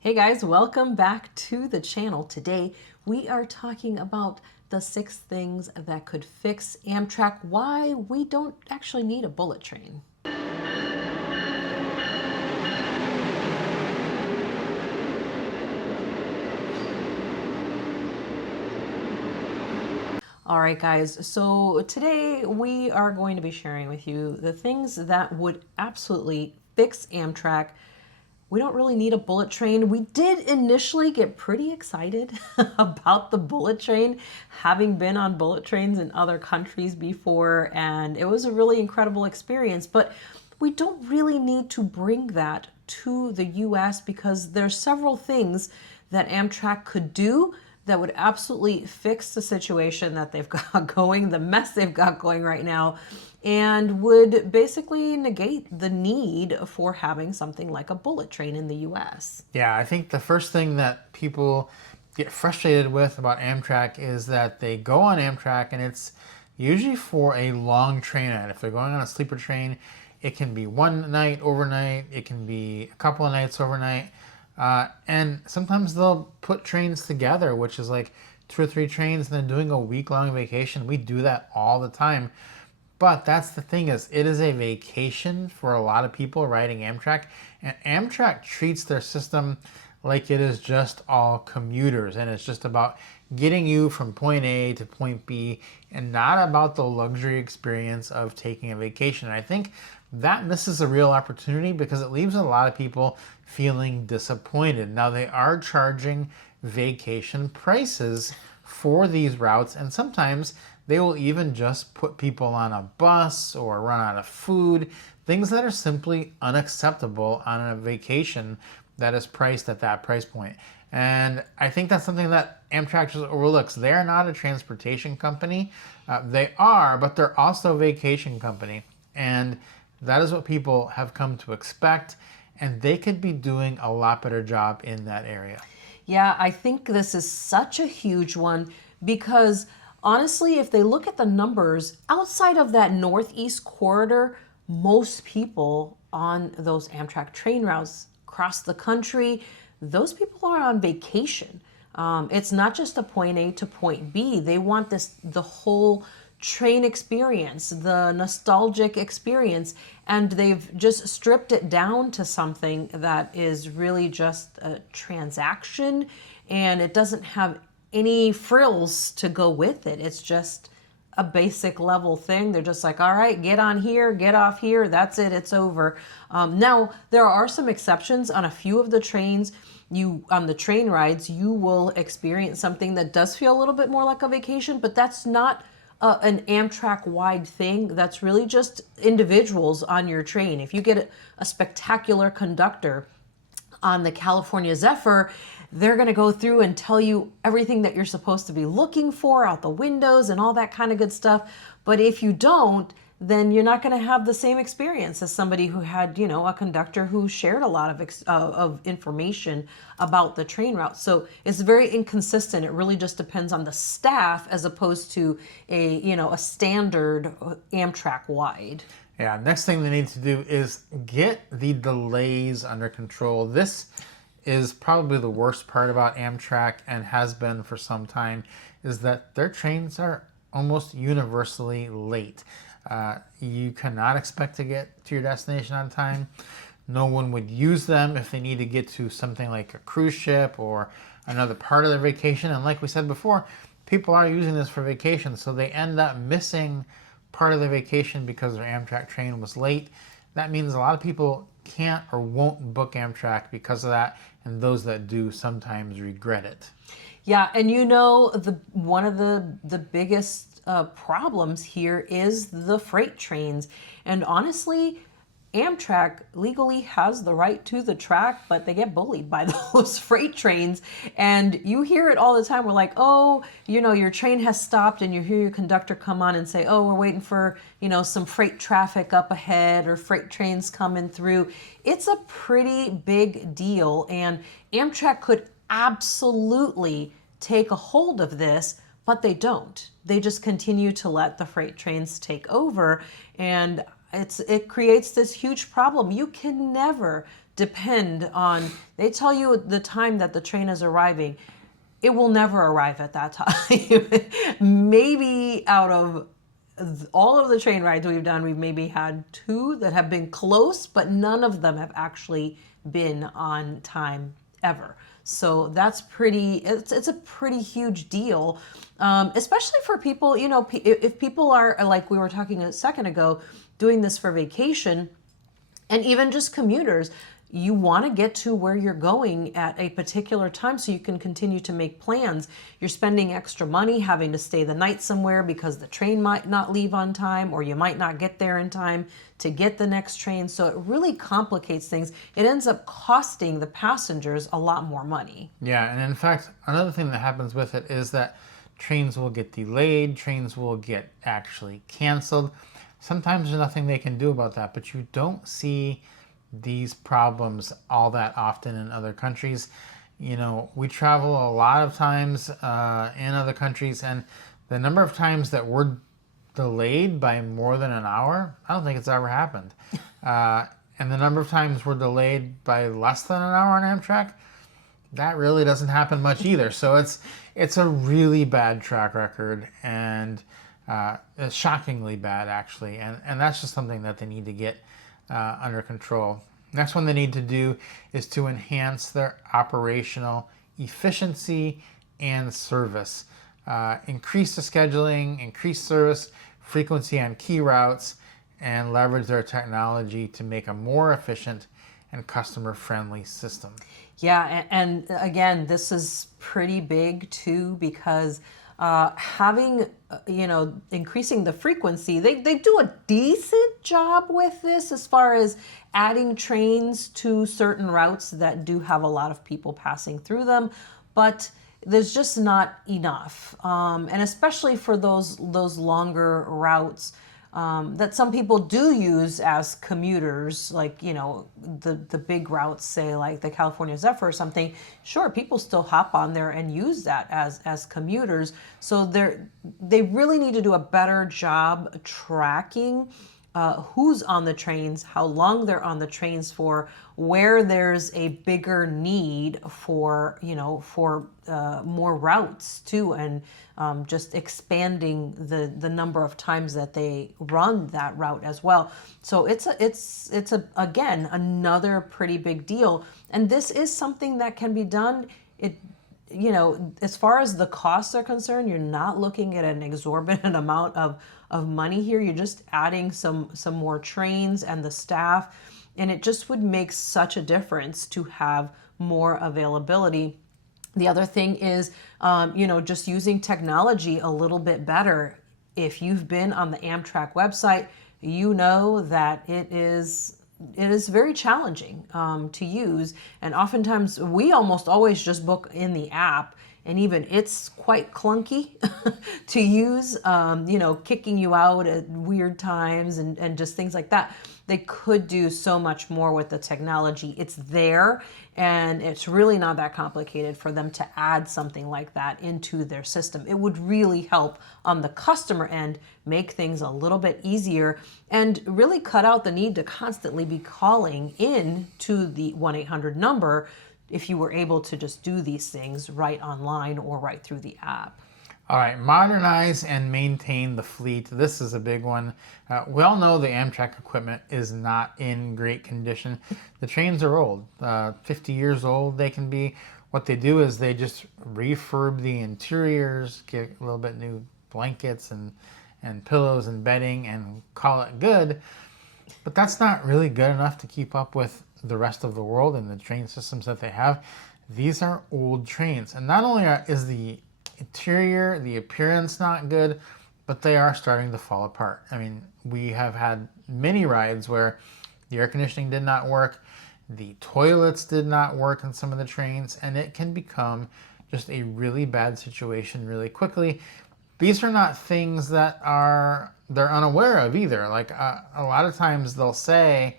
Hey guys, welcome back to the channel. Today we are talking about the 6 things that could fix Amtrak, why we don't actually need a bullet train. All right, guys, so today we are going to be sharing with you the things that would absolutely fix Amtrak. We don't really need a bullet train. We did initially get pretty excited about the bullet train, having been on bullet trains in other countries before, and it was a really incredible experience. But we don't really need to bring that to the US because there's several things that Amtrak could do that would absolutely fix the situation that they've got going, the mess they've got going right now, and would basically negate the need for having something like a bullet train in the US. Yeah, I think the first thing that people get frustrated with about Amtrak is that they go on Amtrak and it's usually for a long train ride. If they're going on a sleeper train, it can be one night overnight, it can be a couple of nights overnight, and sometimes they'll put trains together, which is like 2 or 3 trains and then doing a week-long vacation. We do that all the time. But that's the thing, is it is a vacation for a lot of people riding Amtrak, and Amtrak treats their system like it is just all commuters and it's just about getting you from point A to point B and not about the luxury experience of taking a vacation. And I think that misses a real opportunity because it leaves a lot of people feeling disappointed. Now, they are charging vacation prices for these routes, and sometimes they will even just put people on a bus or run out of food, things that are simply unacceptable on a vacation that is priced at that price point. And I think that's something that Amtrak just overlooks. They're not a transportation company. They are, but they're also a vacation company. And that is what people have come to expect. And they could be doing a lot better job in that area. Yeah, I think this is such a huge one because honestly, if they look at the numbers outside of that Northeast corridor, most people on those Amtrak train routes across the country, those people are on vacation. It's not just a point A to point B. They want the whole train experience, the nostalgic experience, and they've just stripped it down to something that is really just a transaction, and it doesn't have any frills to go with it. It's just a basic level thing. They're just like, all right, get on here, get off here, that's it, it's over. Now, there are some exceptions on a few of the trains. On the train rides, you will experience something that does feel a little bit more like a vacation, but that's not an Amtrak-wide thing. That's really just individuals on your train. If you get a spectacular conductor on the California Zephyr, they're going to go through and tell you everything that you're supposed to be looking for out the windows and all that kind of good stuff. But if you don't, then you're not going to have the same experience as somebody who had, a conductor who shared a lot of information about the train route. So it's very inconsistent. It really just depends on the staff as opposed to a standard Amtrak wide. Yeah, next thing they need to do is get the delays under control. This is probably the worst part about Amtrak, and has been for some time, is that their trains are almost universally late. You cannot expect to get to your destination on time. No one would use them if they need to get to something like a cruise ship or another part of their vacation. And like we said before, people are using this for vacation, so they end up missing part of their vacation because their Amtrak train was late. That means a lot of people can't or won't book Amtrak because of that, and those that do sometimes regret it. Yeah, and one of the biggest problems here is the freight trains. And honestly, Amtrak legally has the right to the track, but they get bullied by those freight trains. And you hear it all the time. We're like, oh, your train has stopped, and you hear your conductor come on and say, oh, we're waiting for, some freight traffic up ahead or freight trains coming through. It's a pretty big deal. And Amtrak could absolutely take a hold of this, but they don't. They just continue to let the freight trains take over, and it creates this huge problem. You can never depend on, they tell you the time that the train is arriving. It will never arrive at that time. Maybe out of all of the train rides we've done, we've maybe had 2 that have been close, but none of them have actually been on time ever. So that's it's a pretty huge deal, especially for people, if people are, like we were talking a second ago, doing this for vacation, and even just commuters. You want to get to where you're going at a particular time so you can continue to make plans. You're spending extra money having to stay the night somewhere because the train might not leave on time, or you might not get there in time to get the next train. So it really complicates things. It ends up costing the passengers a lot more money. Yeah, and in fact, another thing that happens with it is that trains will get delayed, trains will get actually canceled. Sometimes there's nothing they can do about that, but you don't see these problems all that often in other countries. We travel a lot of times in other countries, and the number of times that we're delayed by more than an hour, I don't think it's ever happened. And the number of times we're delayed by less than an hour on Amtrak, that really doesn't happen much either. So it's a really bad track record, and it's shockingly bad, actually. And that's just something that they need to get under control. Next one they need to do is to enhance their operational efficiency and service. Increase the scheduling, increase service frequency on key routes, and leverage their technology to make a more efficient and customer-friendly system. Yeah, and again, this is pretty big too, because having, increasing the frequency, they do a decent job with this as far as adding trains to certain routes that do have a lot of people passing through them, but there's just not enough. And especially for those longer routes that some people do use as commuters, like, the big routes, say like the California Zephyr or something. Sure, people still hop on there and use that as commuters. So they really need to do a better job tracking who's on the trains, how long they're on the trains for, where there's a bigger need for more routes too, and just expanding the number of times that they run that route as well. So it's again another pretty big deal, and this is something that can be done. As far as the costs are concerned, you're not looking at an exorbitant amount of money here. You're just adding some more trains and the staff, and it just would make such a difference to have more availability. The other thing is, just using technology a little bit better. If you've been on the Amtrak website, you know that it is very challenging to use, and oftentimes we almost always just book in the app, and even it's quite clunky to use, kicking you out at weird times and just things like that. They could do so much more with the technology. It's there, and it's really not that complicated for them to add something like that into their system. It would really help on the customer end, make things a little bit easier, and really cut out the need to constantly be calling in to the 1-800 number if you were able to just do these things right online or right through the app. All right, modernize and maintain the fleet. This is a big one. We all know the Amtrak equipment is not in great condition. The trains are old, 50 years old they can be. What they do is they just refurb the interiors, get a little bit new blankets and pillows and bedding, and call it good. But that's not really good enough to keep up with the rest of the world and the train systems that they have. These are old trains, and not only is the interior, the appearance not good, but they are starting to fall apart. I mean, we have had many rides where the air conditioning did not work, the toilets did not work in some of the trains, and it can become just a really bad situation really quickly. These are not things that they're unaware of either. Like a lot of times they'll say,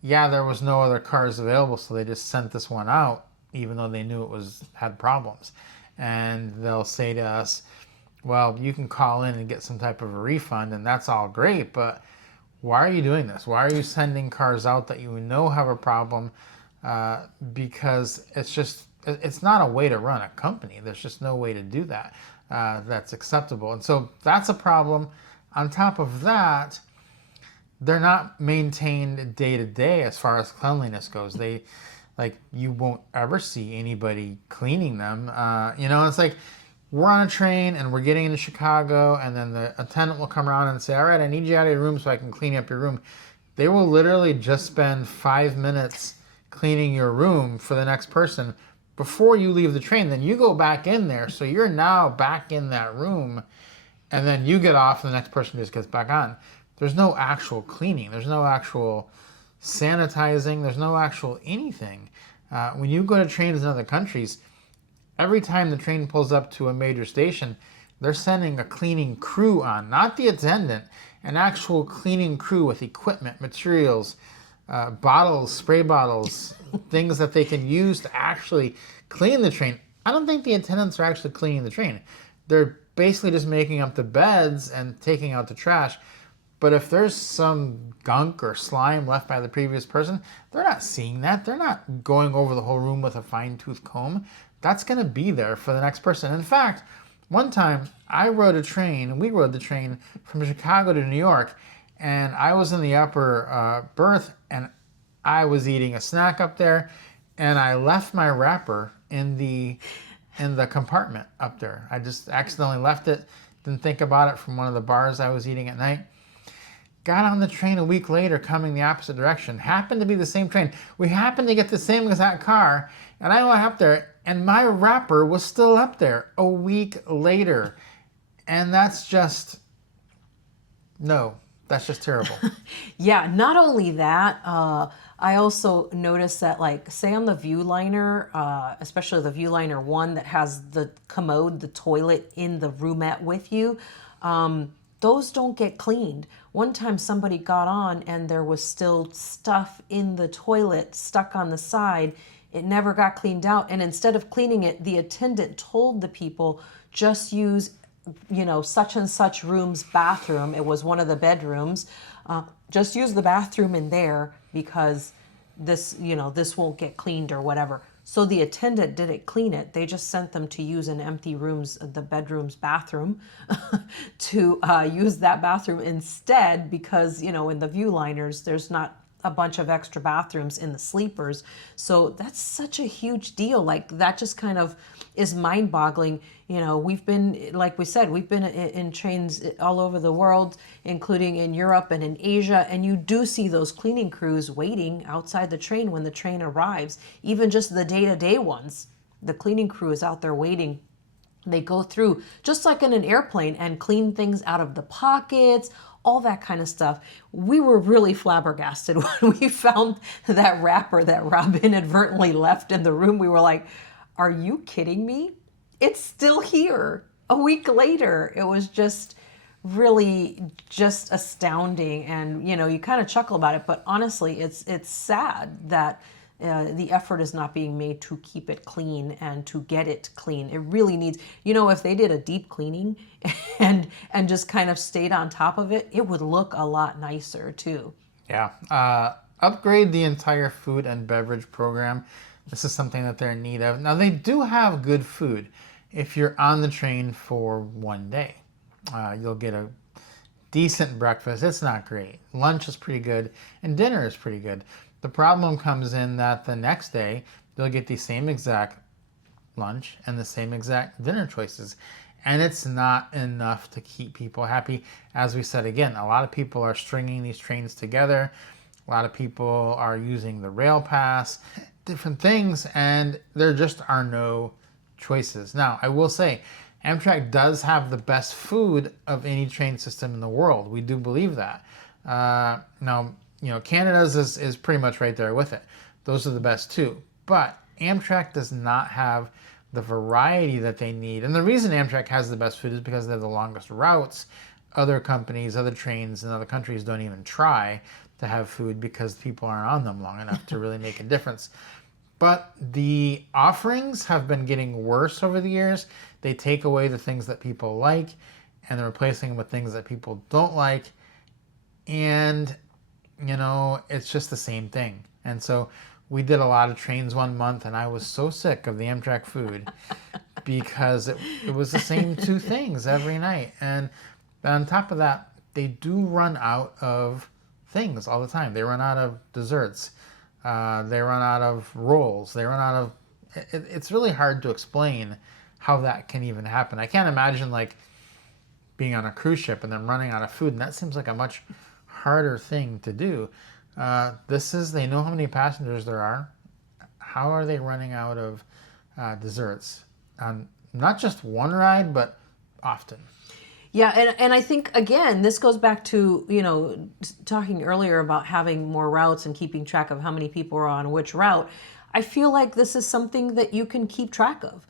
yeah, there was no other cars available, so they just sent this one out, even though they knew it had problems. And they'll say to us, well, you can call in and get some type of a refund, and that's all great, but why are you doing this? Why are you sending cars out that you know have a problem, because it's not a way to run a company. There's just no way to do that that's acceptable. And so that's a problem. On top of that, they're not maintained day to day as far as cleanliness goes. You won't ever see anybody cleaning them. It's like we're on a train and we're getting into Chicago, and then the attendant will come around and say, all right, I need you out of your room so I can clean up your room. They will literally just spend 5 minutes cleaning your room for the next person before you leave the train. Then you go back in there. So you're now back in that room, and then you get off and the next person just gets back on. There's no actual cleaning. There's no actual sanitizing. There's no actual anything. When you go to trains in other countries, every time the train pulls up to a major station, they're sending a cleaning crew on, not the attendant, an actual cleaning crew with equipment, materials, bottles, spray bottles, things that they can use to actually clean the train. I don't think the attendants are actually cleaning the train. They're basically just making up the beds and taking out the trash. But if there's some gunk or slime left by the previous person, they're not seeing that. They're not going over the whole room with a fine-tooth comb. That's going to be there for the next person. In fact, one time we rode the train from Chicago to New York, and I was in the upper berth, and I was eating a snack up there, and I left my wrapper in the compartment up there. I just accidentally left it, didn't think about it, from one of the bars I was eating at night. Got on the train a week later coming the opposite direction. Happened to be the same train. We happened to get the same exact car, and I went up there, and my wrapper was still up there a week later. And that's just terrible. Yeah, not only that, I also noticed that, like, say on the Viewliner, especially the Viewliner 1 that has the commode, the toilet in the roomette with you, those don't get cleaned. One time somebody got on and there was still stuff in the toilet stuck on the side. It never got cleaned out. And instead of cleaning it, the attendant told the people, just use, such and such room's bathroom. It was one of the bedrooms. Just use the bathroom in there because this won't get cleaned or whatever. So the attendant didn't clean it. They just sent them to use an empty the bedroom's bathroom, to use that bathroom instead because, in the Viewliners, there's not a bunch of extra bathrooms in the sleepers. So that's such a huge deal. Like, that just kind of is mind-boggling. We've been, like we said, we've been in trains all over the world, including in Europe and in Asia, and you do see those cleaning crews waiting outside the train when the train arrives. Even just the day-to-day ones, the cleaning crew is out there waiting. They go through, just like in an airplane, and clean things out of the pockets, all that kind of stuff. We were really flabbergasted when we found that wrapper that Rob inadvertently left in the room. We were like, are you kidding me? It's still here a week later. It was just really just astounding. And, you kind of chuckle about it, but honestly, it's sad that the effort is not being made to keep it clean and to get it clean. It really needs, if they did a deep cleaning and just kind of stayed on top of it, it would look a lot nicer too. Yeah. Upgrade the entire food and beverage program. This is something that they're in need of. Now, they do have good food if you're on the train for one day. You'll get a decent breakfast. It's not great. Lunch is pretty good, and dinner is pretty good. The problem comes in that the next day, you'll get the same exact lunch and the same exact dinner choices. And it's not enough to keep people happy. As we said again, a lot of people are stringing these trains together. A lot of people are using the rail pass, different things, and there just are no choices. Now, I will say, Amtrak does have the best food of any train system in the world. We do believe that. Now, Canada's is pretty much right there with it. Those are the best too. But Amtrak does not have the variety that they need. And the reason Amtrak has the best food is because they have the longest routes. Other companies, other trains in other countries don't even try to have food because people aren't on them long enough to really make a difference. But the offerings have been getting worse over the years. They take away the things that people like and they're replacing them with things that people don't like. And, it's just the same thing. And so we did a lot of trains one month, and I was so sick of the Amtrak food because it was the same two things every night. And on top of that, they do run out of things all the time. They run out of desserts. They run out of rolls. They run out of... It's really hard to explain how that can even happen. I can't imagine like being on a cruise ship and then running out of food, and that seems like a much harder thing to do. They know how many passengers there are. How are they running out of desserts on not just one ride, but often? Yeah, and I think, again, this goes back to, talking earlier about having more routes and keeping track of how many people are on which route. I feel like this is something that you can keep track of.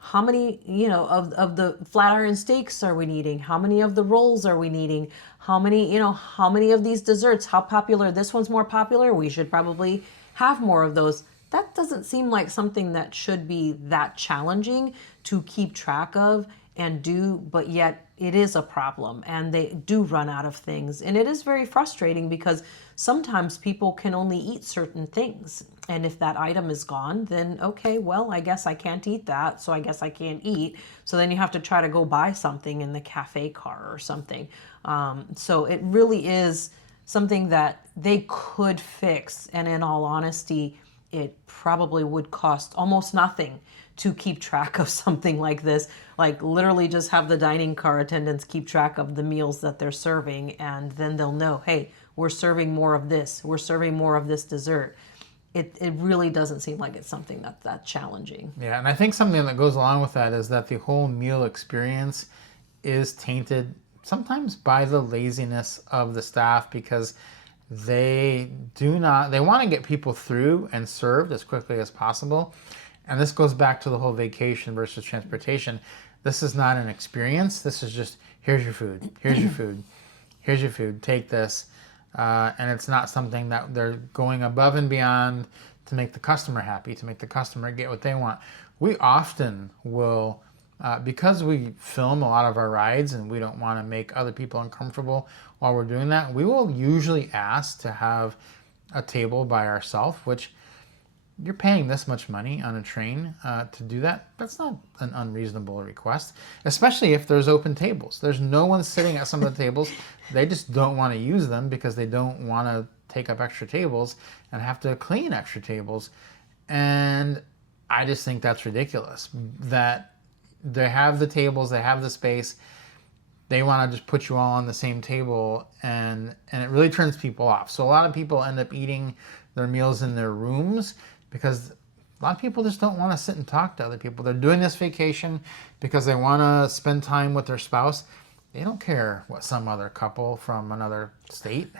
How many, of the Flatiron steaks are we needing? How many of the rolls are we needing? How many of these desserts? How popular? This one's more popular. We should probably have more of those. That doesn't seem like something that should be that challenging to keep track of and do, but yet it is a problem, and they do run out of things. And it is very frustrating because sometimes people can only eat certain things. And if that item is gone, then okay, well, I guess I can't eat that, so I guess I can't eat. So then you have to try to go buy something in the cafe car or something. So it really is something that they could fix. And in all honesty, it probably would cost almost nothing to keep track of something like this. Like literally just have the dining car attendants keep track of the meals that they're serving, and then they'll know, hey, we're serving more of this, we're serving more of this dessert. It really doesn't seem like it's something that's that challenging. Yeah, and I think something that goes along with that is that the whole meal experience is tainted sometimes by the laziness of the staff, because they want to get people through and served as quickly as possible. And this goes back to the whole vacation versus transportation. This is not an experience. This is just, here's your food, here's your food, here's your food, take this. And it's not something that they're going above and beyond to make the customer happy, to make the customer get what they want. We often will, because we film a lot of our rides and we don't want to make other people uncomfortable while we're doing that, we will usually ask to have a table by ourselves, which you're paying this much money on a train to do that. That's not an unreasonable request, especially if there's open tables. There's no one sitting at some of the tables. They just don't want to use them because they don't want to take up extra tables and have to clean extra tables. And I just think that's ridiculous that they have the tables, they have the space, they want to just put you all on the same table, and it really turns people off. So a lot of people end up eating their meals in their rooms because a lot of people just don't want to sit and talk to other people. They're doing this vacation because they want to spend time with their spouse. They don't care what some other couple from another state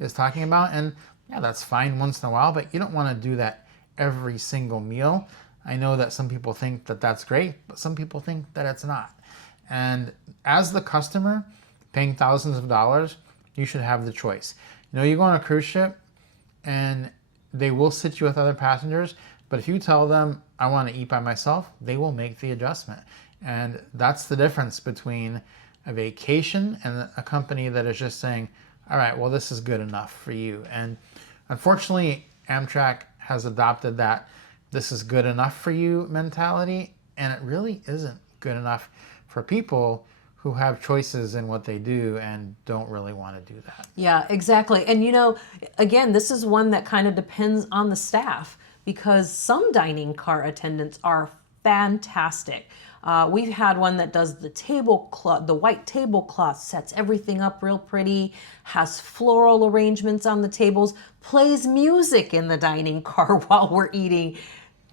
is talking about. And yeah, that's fine once in a while, but you don't want to do that every single meal. I know that some people think that that's great, but some people think that it's not. And as the customer paying thousands of dollars, you should have the choice. You go on a cruise ship and they will sit you with other passengers, but if you tell them, I want to eat by myself, they will make the adjustment. And that's the difference between a vacation and a company that is just saying, all right, well, this is good enough for you. And unfortunately, Amtrak has adopted that this is good enough for you mentality, and it really isn't good enough for people who have choices in what they do and don't really want to do that. Yeah, exactly. And again, this is one that kind of depends on the staff, because some dining car attendants are fantastic. We've had one that does the tablecloth, the white tablecloth, sets everything up real pretty, has floral arrangements on the tables, plays music in the dining car while we're eating.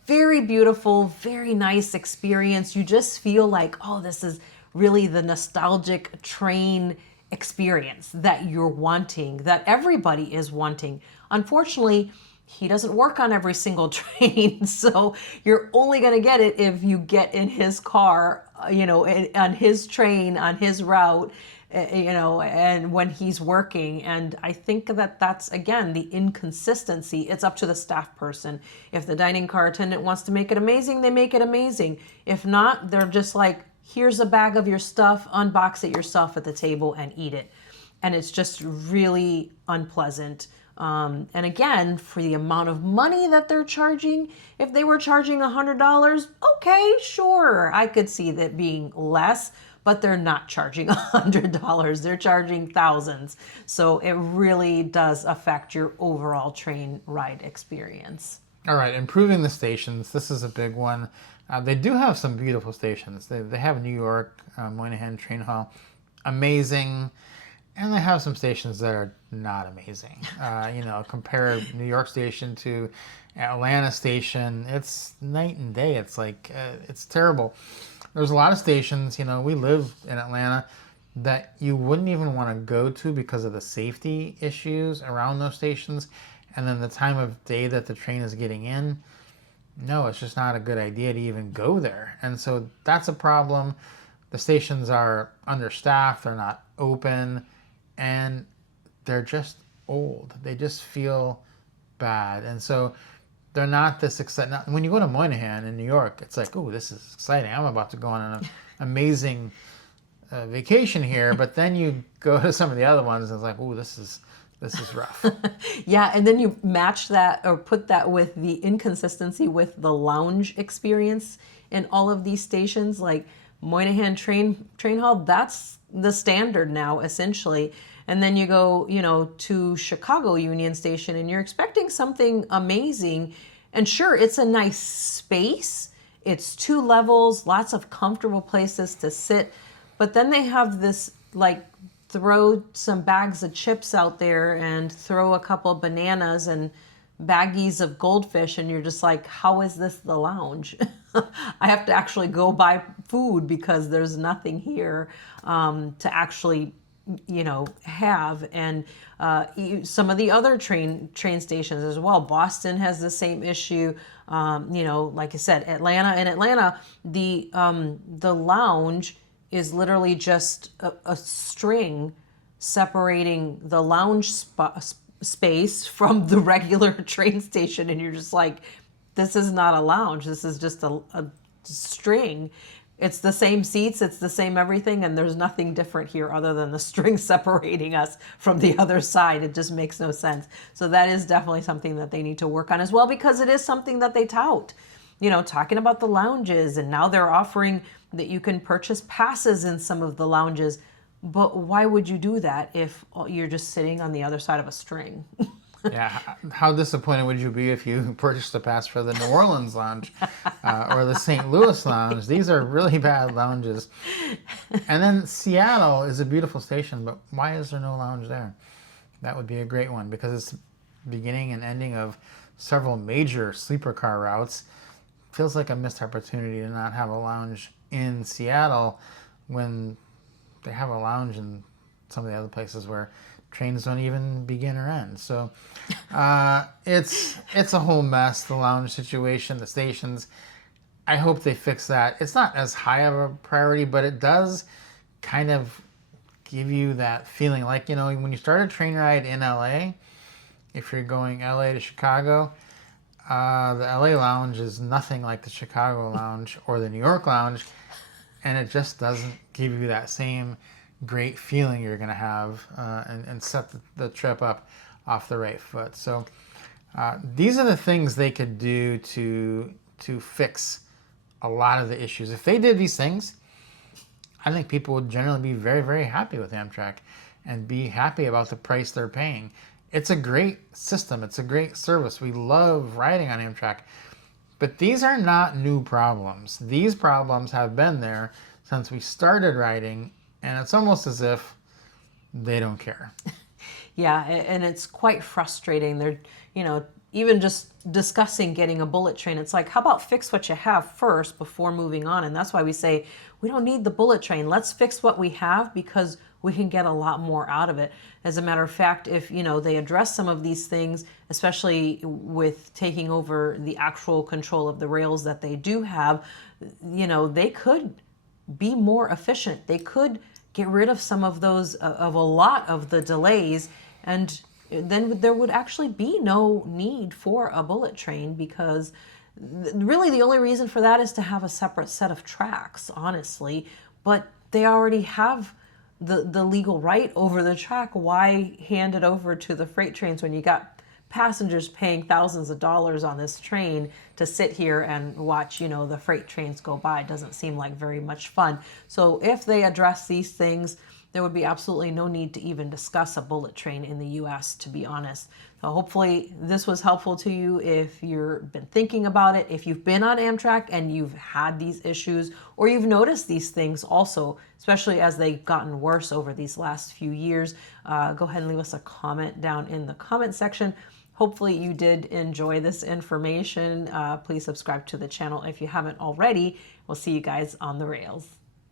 Very beautiful, very nice experience. You just feel like, oh, this is really the nostalgic train experience that you're wanting, that everybody is wanting. Unfortunately, he doesn't work on every single train, so you're only going to get it if you get in his car, on his train, on his route, and when he's working. And I think that that's, again, the inconsistency. It's up to the staff person. If the dining car attendant wants to make it amazing, they make it amazing. If not, they're just like, here's a bag of your stuff, unbox it yourself at the table and eat it. And it's just really unpleasant And again, for the amount of money that they're charging, if they were charging $100, okay, sure, I could see that being less, but they're not charging $100. They're charging thousands. So it really does affect your overall train ride experience. All right, improving the stations. This is a big one. They do have some beautiful stations. They have New York, Moynihan Train Hall, amazing. And they have some stations that are not amazing. Compare New York Station to Atlanta Station. It's night and day. It's like, it's terrible. There's a lot of stations, we live in Atlanta, that you wouldn't even want to go to because of the safety issues around those stations. And then the time of day that the train is getting in, no, it's just not a good idea to even go there. And so that's a problem. The stations are understaffed, they're not open, and they're just old. They just feel bad. And so they're not this exciting. When you go to Moynihan in New York, it's like, oh, this is exciting. I'm about to go on an amazing vacation here. But then you go to some of the other ones, and it's like, oh, this is rough. Yeah, and then you match that or put that with the inconsistency with the lounge experience in all of these stations. Like Moynihan train hall, that's the standard now, essentially. And then you go, to Chicago Union Station and you're expecting something amazing. And sure, it's a nice space. It's 2 levels, lots of comfortable places to sit. But then they have this, like, throw some bags of chips out there and throw a couple bananas and baggies of goldfish. And you're just like, how is this the lounge? I have to actually go buy food because there's nothing here to actually have. And some of the other train stations as well. Boston has the same issue. Like I said, Atlanta, the lounge is literally just a string separating the lounge space from the regular train station. And you're just like, this is not a lounge. This is just a string. It's the same seats, it's the same everything, and there's nothing different here other than the string separating us from the other side. It just makes no sense. So that is definitely something that they need to work on as well, because it is something that they tout. Talking about the lounges, and now they're offering that you can purchase passes in some of the lounges. But why would you do that if you're just sitting on the other side of a string? Yeah, how disappointed would you be if you purchased a pass for the New Orleans lounge or the St. Louis lounge? These are really bad lounges. And then Seattle is a beautiful station, but why is there no lounge there? That would be a great one, because it's beginning and ending of several major sleeper car routes. Feels like a missed opportunity to not have a lounge in Seattle when they have a lounge in some of the other places where trains don't even begin or end. So it's a whole mess, the lounge situation, the stations. I hope they fix that. It's not as high of a priority, but it does kind of give you that feeling like, when you start a train ride in LA, if you're going LA to Chicago, the LA lounge is nothing like the Chicago lounge or the New York lounge, and it just doesn't give you that same great feeling you're going to have and set the trip up off the right foot. So these are the things they could do to fix a lot of the issues. If they did these things, I think people would generally be very, very happy with Amtrak and be happy about the price they're paying. It's a great system. It's a great service. We love riding on Amtrak. But these are not new problems. These problems have been there since we started riding, and it's almost as if they don't care. Yeah, and it's quite frustrating. They're, even just discussing getting a bullet train, it's like, how about fix what you have first before moving on? And that's why we say, we don't need the bullet train. Let's fix what we have, because we can get a lot more out of it. As a matter of fact, if they address some of these things, especially with taking over the actual control of the rails that they do have, they could be more efficient. They could get rid of some of those, of a lot of the delays, and then there would actually be no need for a bullet train, because really the only reason for that is to have a separate set of tracks, honestly. But they already have the legal right over the track, why hand it over to the freight trains when you got passengers paying thousands of dollars on this train to sit here and watch, the freight trains go by? It doesn't seem like very much fun. So if they address these things, there would be absolutely no need to even discuss a bullet train in the US, to be honest. So hopefully this was helpful to you if you've been thinking about it, if you've been on Amtrak and you've had these issues, or you've noticed these things also, especially as they've gotten worse over these last few years. Go ahead and leave us a comment down in the comment section. Hopefully you did enjoy this information. Please subscribe to the channel if you haven't already. We'll see you guys on the rails.